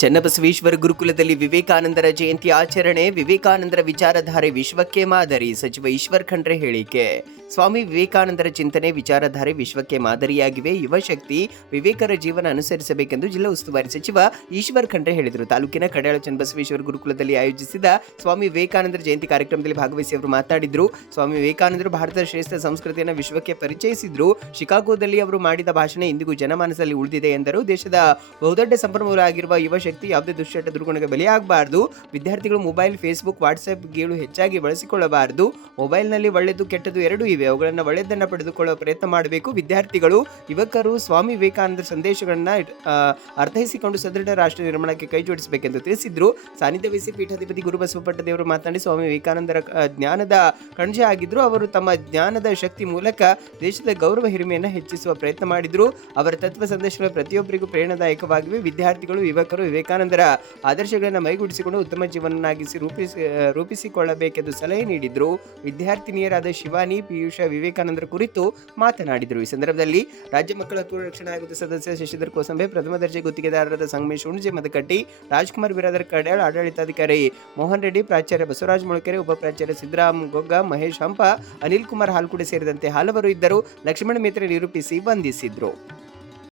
ಚನ್ನಬಸವೇಶ್ವರ ಗುರುಕುಲದಲ್ಲಿ ವಿವೇಕಾನಂದರ ಜಯಂತಿ ಆಚರಣೆ. ವಿವೇಕಾನಂದರ ವಿಚಾರಧಾರೆ ವಿಶ್ವಕ್ಕೆ ಮಾದರಿ. ಸಚಿವ ಈಶ್ವರ್ ಖಂಡ್ರೆ ಹೇಳಿಕೆ. ಸ್ವಾಮಿ ವಿವೇಕಾನಂದರ ಚಿಂತನೆ ವಿಚಾರಧಾರೆ ವಿಶ್ವಕ್ಕೆ ಮಾದರಿಯಾಗಿವೆ. ಯುವ ಶಕ್ತಿ ವಿವೇಕರ ಜೀವನ ಅನುಸರಿಸಬೇಕೆಂದು ಜಿಲ್ಲಾ ಉಸ್ತುವಾರಿ ಸಚಿವ ಈಶ್ವರ್ ಖಂಡ್ರೆ ಹೇಳಿದರು. ತಾಲೂಕಿನ ಕಡ್ಯಾಳ ಚನ್ನಬಸವೇಶ್ವರ ಗುರುಕುಲದಲ್ಲಿ ಆಯೋಜಿಸಿದ ಸ್ವಾಮಿ ವಿವೇಕಾನಂದರ ಜಯಂತಿ ಕಾರ್ಯಕ್ರಮದಲ್ಲಿ ಭಾಗವಹಿಸಿ ಅವರು ಮಾತನಾಡಿದರು. ಸ್ವಾಮಿ ವಿವೇಕಾನಂದರು ಭಾರತದ ಶ್ರೇಷ್ಠ ಸಂಸ್ಕೃತಿಯನ್ನು ವಿಶ್ವಕ್ಕೆ ಪರಿಚಯಿಸಿದ್ರು. ಶಿಕಾಗೋದಲ್ಲಿ ಅವರು ಮಾಡಿದ ಭಾಷಣ ಇಂದಿಗೂ ಜನಮಾನಸದಲ್ಲಿ ಉಳಿದಿದೆ ಎಂದರು. ದೇಶದ ಬಹುದೊಡ್ಡ ಸಂಪನ್ಮೂಲ ಆಗಿರುವ ಯುವ ಶಕ್ತಿ ಯಾವುದೇ ದುಶ್ಚಟ ದುರ್ಗುಣಕ್ಕೆ ಬಲಿಯಾಗಬಾರದು. ವಿದ್ಯಾರ್ಥಿಗಳು ಮೊಬೈಲ್, ಫೇಸ್ಬುಕ್, ವಾಟ್ಸ್ಆಪ್ ಗೇಳು ಹೆಚ್ಚಾಗಿ ಬಳಸಿಕೊಳ್ಳಬಾರದು. ಮೊಬೈಲ್ನಲ್ಲಿ ಒಳ್ಳೆಯದು ಕೆಟ್ಟದ್ದು ಎರಡೂ ಇವೆ. ಅವುಗಳನ್ನು ಒಳ್ಳೆಯದನ್ನು ಪಡೆದುಕೊಳ್ಳುವ ಪ್ರಯತ್ನ ಮಾಡಬೇಕು. ವಿದ್ಯಾರ್ಥಿಗಳು, ಯುವಕರು ಸ್ವಾಮಿ ವಿವೇಕಾನಂದರ ಸಂದೇಶಗಳನ್ನು ಅರ್ಥೈಸಿಕೊಂಡು ಸದೃಢ ರಾಷ್ಟ್ರ ನಿರ್ಮಾಣಕ್ಕೆ ಕೈ ಜೋಡಿಸಬೇಕೆಂದು ತಿಳಿಸಿದ್ರು. ಸಾನ್ನಿಧ್ಯ ವಹಿಸಿ ಪೀಠಾಧಿಪತಿ ಗುರುಬಸವ ಪಟ್ಟದೇವರು ಮಾತನಾಡಿ, ಸ್ವಾಮಿ ವಿವೇಕಾನಂದರ ಜ್ಞಾನದ ಕಣಜ ಆಗಿದ್ರು. ಅವರು ತಮ್ಮ ಜ್ಞಾನದ ಶಕ್ತಿ ಮೂಲಕ ದೇಶದ ಗೌರವ ಹಿರಿಮೆಯನ್ನು ಹೆಚ್ಚಿಸುವ ಪ್ರಯತ್ನ ಮಾಡಿದ್ರು. ಅವರ ತತ್ವ ಸಂದೇಶಗಳು ಪ್ರತಿಯೊಬ್ಬರಿಗೂ ಪ್ರೇರಣಾದಾಯಕವಾಗಿವೆ. ವಿದ್ಯಾರ್ಥಿಗಳು, ಯುವಕರು ವಿವೇಕಾನಂದರ ಆದರ್ಶಗಳನ್ನು ಮೈಗೂಡಿಸಿಕೊಂಡು ಉತ್ತಮ ಜೀವನನ್ನಾಗಿಸಿ ರೂಪಿಸಿಕೊಳ್ಳಬೇಕೆಂದು ಸಲಹೆ ನೀಡಿದ್ರು. ವಿದ್ಯಾರ್ಥಿನಿಯರಾದ ಶಿವಾನಿ, ಪಿಯೂಷ ವಿವೇಕಾನಂದರ ಕುರಿತು ಮಾತನಾಡಿದರು. ಈ ಸಂದರ್ಭದಲ್ಲಿ ರಾಜ್ಯ ಮಕ್ಕಳ ಹಕ್ಕುಗಳ ರಕ್ಷಣಾ ಆಯೋಗದ ಸದಸ್ಯ ಶಶಿಧರ್ ಕೋಸಂಬೆ, ಪ್ರಥಮ ದರ್ಜೆ ಗುತ್ತಿಗೆದಾರರಾದ ಸಂಗಮೇಶ್ ಹುಣಜೆ ಮದಕಟ್ಟಿ, ರಾಜ್ಕುಮಾರ್ ಬಿರಾದರ್ ಕಡ್ಯಾಳ, ಆಡಳಿತಾಧಿಕಾರಿ ಮೋಹನ್ ರೆಡ್ಡಿ, ಪ್ರಾಚಾರ್ಯ ಬಸವರಾಜ್ ಮೊಳಕೆರೆ, ಉಪ ಪ್ರಾಚಾರ್ಯ ಸಿದ್ದರಾಮ್ ಗೊಗ್ಗ, ಮಹೇಶ್ ಹಂಪ, ಅನಿಲ್ ಕುಮಾರ್ ಹಾಲ್ಕುಡೆ ಸೇರಿದಂತೆ ಹಲವರು ಇದ್ದರು. ಲಕ್ಷ್ಮಣ ಮೇತ್ರೆ ನಿರೂಪಿಸಿ ವಂದಿಸಿದ್ರು.